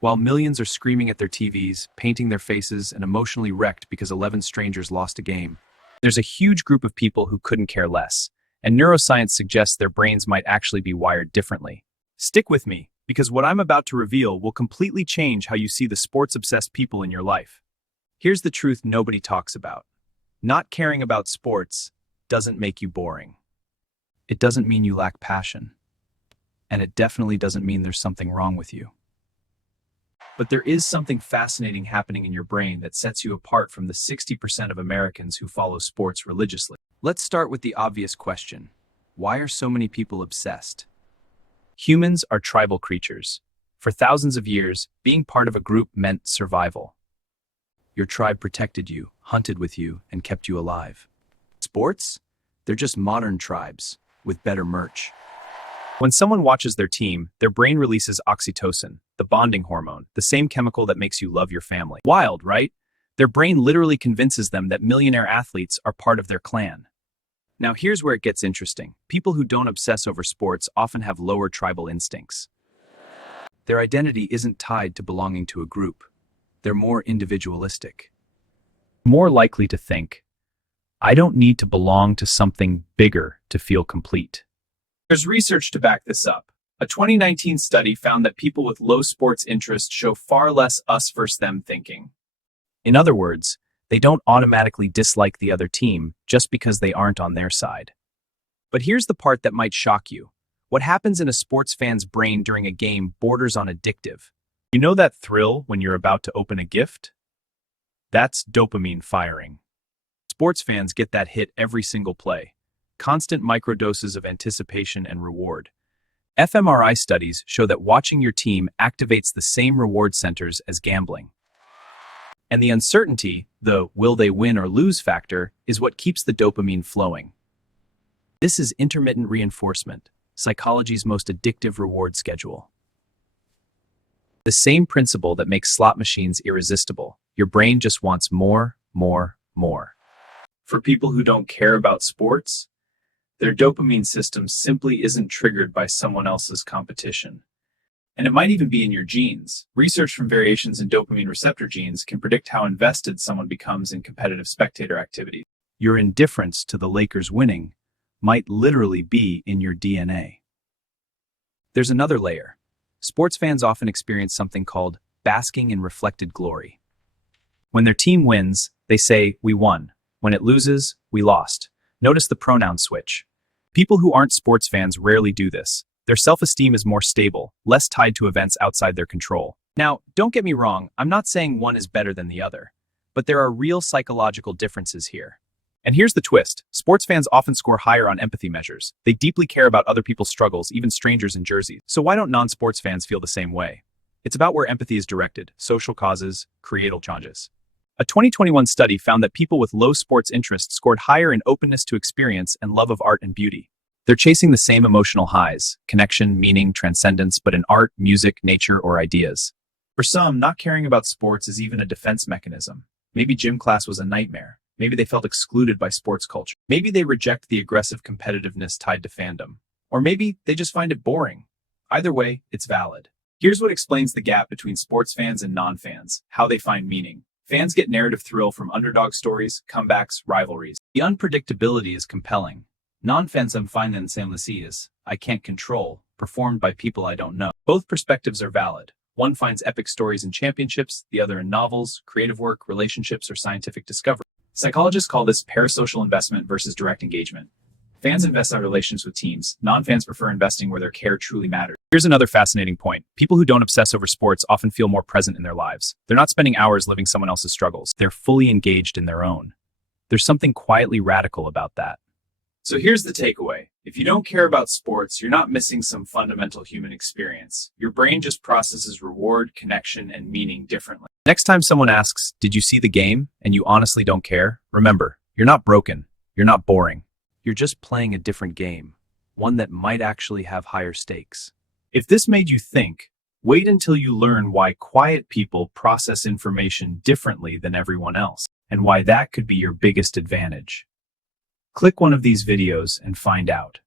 while millions are screaming at their TVs, painting their faces, and emotionally wrecked because 11 strangers lost a game. There's a huge group of people who couldn't care less, and neuroscience suggests their brains might actually be wired differently. Stick with me, because what I'm about to reveal will completely change how you see the sports-obsessed people in your life. Here's the truth nobody talks about. Not caring about sports doesn't make you boring. It doesn't mean you lack passion. And it definitely doesn't mean there's something wrong with you. But there is something fascinating happening in your brain that sets you apart from the 60% of Americans who follow sports religiously. Let's start with the obvious question. Why are so many people obsessed? Humans are tribal creatures. For thousands of years, being part of a group meant survival. Your tribe protected you, hunted with you, and kept you alive. Sports? They're just modern tribes, with better merch. When someone watches their team, their brain releases oxytocin, the bonding hormone, the same chemical that makes you love your family. Wild, right? Their brain literally convinces them that millionaire athletes are part of their clan. Now here's where it gets interesting. People who don't obsess over sports often have lower tribal instincts. Their identity isn't tied to belonging to a group. They're more individualistic. More likely to think, I don't need to belong to something bigger to feel complete. There's research to back this up. A 2019 study found that people with low sports interests show far less us versus them thinking. In other words, they don't automatically dislike the other team just because they aren't on their side. But here's the part that might shock you. What happens in a sports fan's brain during a game borders on addictive. You know that thrill when you're about to open a gift? That's dopamine firing. Sports fans get that hit every single play. Constant microdoses of anticipation and reward. fMRI studies show that watching your team activates the same reward centers as gambling. And the uncertainty, the will they win or lose factor, is what keeps the dopamine flowing. This is intermittent reinforcement, psychology's most addictive reward schedule. The same principle that makes slot machines irresistible. Your brain just wants more, more, more. For people who don't care about sports, their dopamine system simply isn't triggered by someone else's competition. And it might even be in your genes. Research from variations in dopamine receptor genes can predict how invested someone becomes in competitive spectator activity. Your indifference to the Lakers winning might literally be in your DNA. There's another layer. Sports fans often experience something called basking in reflected glory. When their team wins, they say, "We won." When it loses, "We lost." Notice the pronoun switch. People who aren't sports fans rarely do this. Their self-esteem is more stable, less tied to events outside their control. Now, don't get me wrong, I'm not saying one is better than the other, but there are real psychological differences here. And here's the twist. Sports fans often score higher on empathy measures. They deeply care about other people's struggles, even strangers in jerseys. So why don't non-sports fans feel the same way? It's about where empathy is directed, social causes, creative challenges. A 2021 study found that people with low sports interests scored higher in openness to experience and love of art and beauty. They're chasing the same emotional highs, connection, meaning, transcendence, but in art, music, nature, or ideas. For some, not caring about sports is even a defense mechanism. Maybe gym class was a nightmare. Maybe they felt excluded by sports culture. Maybe they reject the aggressive competitiveness tied to fandom. Or maybe they just find it boring. Either way, it's valid. Here's what explains the gap between sports fans and non-fans, how they find meaning. Fans get narrative thrill from underdog stories, comebacks, rivalries. The unpredictability is compelling. Non-fans find sensationalism, I can't control, performed by people I don't know. Both perspectives are valid. One finds epic stories in championships, the other in novels, creative work, relationships, or scientific discovery. Psychologists call this parasocial investment versus direct engagement. Fans invest in relationships with teams. Non-fans prefer investing where their care truly matters. Here's another fascinating point. People who don't obsess over sports often feel more present in their lives. They're not spending hours living someone else's struggles. They're fully engaged in their own. There's something quietly radical about that. So here's the takeaway. If you don't care about sports, you're not missing some fundamental human experience. Your brain just processes reward, connection, and meaning differently. Next time someone asks, "Did you see the game?" and you honestly don't care, remember, you're not broken. You're not boring. You're just playing a different game, one that might actually have higher stakes. If this made you think, wait until you learn why quiet people process information differently than everyone else, and why that could be your biggest advantage. Click one of these videos and find out.